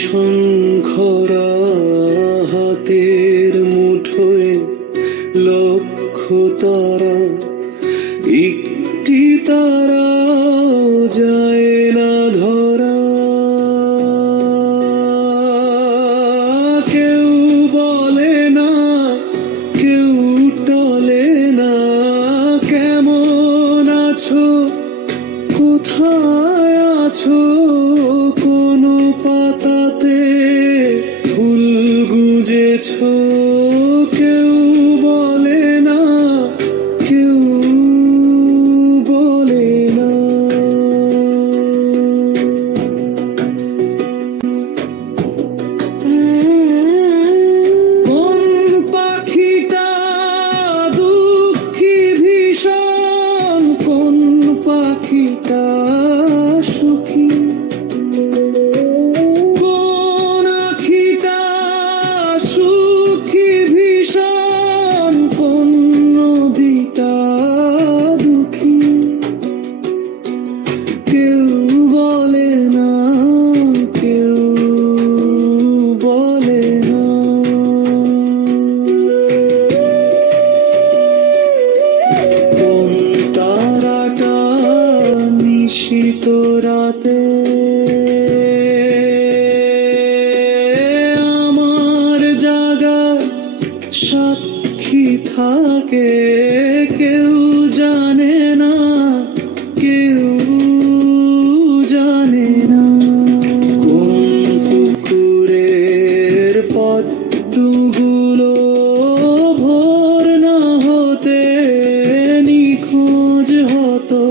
শঙ্খরা হাতের মুঠোয় লক্ষ তারা, একটি তারা যায় না ধরা। কেউ বলে না, কেউ টলে না, কেমন আছো, কোথায় আছো। কোনো পাতাতে ফুল গুজেছ, কেউ বলে না, কেউ বলে না। কোন পাখিটা দুঃখী ভীষণ, কোন পাখিটা সুখী, কোন আখিটা সুখী ভীষণ, কোন নদীটা দুঃখী। কেউ বলে না, কেউ বলে না। কোন তারাটা নিশীত রাতে আমার জাগা সাক্ষী থাকে, কেউ জানে না, কেউ জানে না। কোন পুকুরের পদ্মগুলো ভোর না হতে নিখোঁজ হতো,